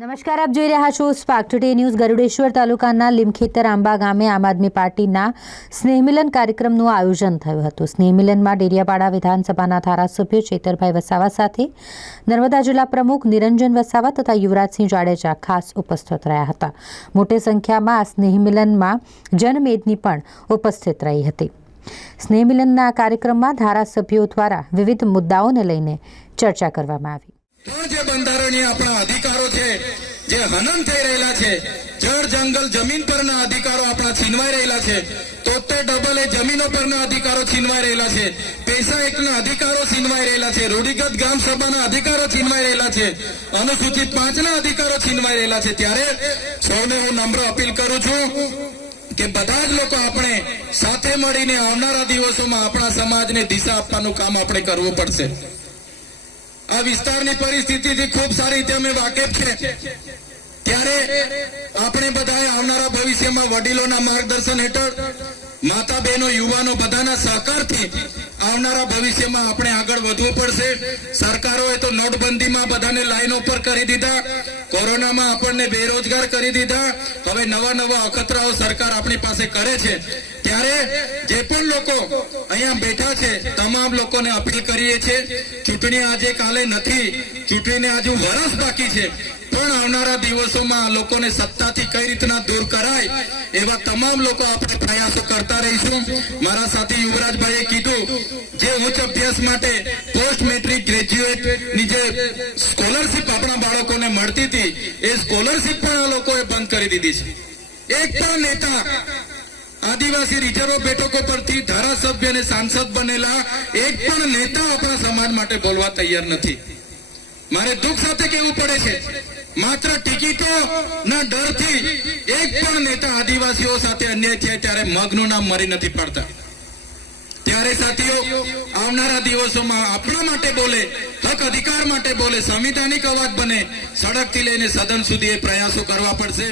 નમસ્કાર, આપ જોઈ રહ્યા છો સ્પાર્ક ટુડે ન્યૂઝ। ગરુડેશ્વર તાલુકાના લીમખેતર આંબા ગામે આમ આદમી પાર્ટીના સ્નેહમિલન કાર્યક્રમનું આયોજન થયું હતું। સ્નેહમિલનમાં ડેડિયાપાડા વિધાનસભાના ધારાસભ્ય ચેતરભાઈ વસાવા સાથે નર્મદા જિલ્લા પ્રમુખ નિરંજન વસાવા તથા યુવરાજસિંહ જાડેજા ખાસ ઉપસ્થિત રહ્યા હતા। મોટી સંખ્યામાં આ સ્નેહમિલનમાં જનમેદની પણ ઉપસ્થિત રહી હતી। સ્નેહમિલનના કાર્યક્રમમાં ધારાસભ્યો દ્વારા વિવિધ મુદ્દાઓને લઈને ચર્ચા કરવામાં આવી। જે બંધારણીય આપણા અધિકારો છે જે હનન થઈ રહેલા છે, જળ જંગલ જમીન પરના અધિકારો આપણા છીનવાઈ રહેલા છે, 73 જમીનો પરના અધિકારો છીનવાઈ રહેલા છે, પૈસા એકના અધિકારો છીનવાઈ રહેલા છે, રૂઢિગત ગ્રામ સભાના અધિકારો છીનવાઈ રહેલા છે, અનુસૂચિત 5ના અધિકારો છીનવાઈ રહેલા છે। ત્યારે સૌને હું નમ્ર અપીલ કરું છું કે બધા જ લોકો આપણે સાથે મળીને આવનારા દિવસોમાં આપણા સમાજને દિશા આપવાનું કામ આપણે કરવું પડશે। આ વિસ્તારની પરિસ્થિતિથી ખૂબ સારી રીતે અમે વાકેફ છે, ત્યારે આપણે બધાએ આવનારા ભવિષ્યમાં વડીલોના માર્ગદર્શન હેઠળ, માતા બહેનો યુવાનો બધાના સહકારથી આવનારા ભવિષ્યમાં આપણે આગળ વધવું પડશે। સરકારોએ તો નોટબંધીમાં બધાને લાઈનો પર કરી દીધા, કોરોનામાં આપણને બેરોજગાર કરી દીધા, હવે નવા અખતરાઓ સરકાર આપણી પાસે કરે છે। ત્યારે જે પણ લોકો અહીંયા બેઠા છે તમામ લોકોને અપીલ કરીએ છીએ, ચૂંટણી આજે કાલે નથી, ચૂંટણીને હજુ વર્ષ બાકી છે, પણ આવનારા દિવસોમાં લોકોને સત્તાથી કઈ રીતના દૂર કરાય એવા તમામ લોકો આપણે પ્રયાસો કરતા રહીશું। મારા સાથી યુવરાજભાઈએ કીધું, જે ઉચ્ચ અભ્યાસ માટે પોસ્ટ મેટ્રિક ગ્રેજ્યુએટની જે સ્કોલરશીપ આપણા બાળકોને મળતી હતી એ સ્કોલરશીપ પણ આ લોકોએ બંધ કરી દીધી છે। એક પણ નેતા આદિવાસી રિઝર્વ બેઠકો પરથી ધારાસભ્ય અને સાંસદ બનેલા એક પણ નેતા આપણા સમાજ માટે બોલવા તૈયાર નથી। મારે દુઃખ સાથે કહેવું પડે છે, માત્ર ટિકિટો ના ડરથી એક પણ નેતા આદિવાસીઓ સાથે અન્યાય થાય ત્યારે મગનું નામ મરી નથી પડતા। ત્યારે સાથીઓ, આવનારા દિવસોમાં આપણા માટે બોલે, હક અધિકાર માટે બોલે, સંવિધાનિક અવાજ બને, સડકથી લઈને સદન સુધી એ પ્રયાસો કરવા પડશે।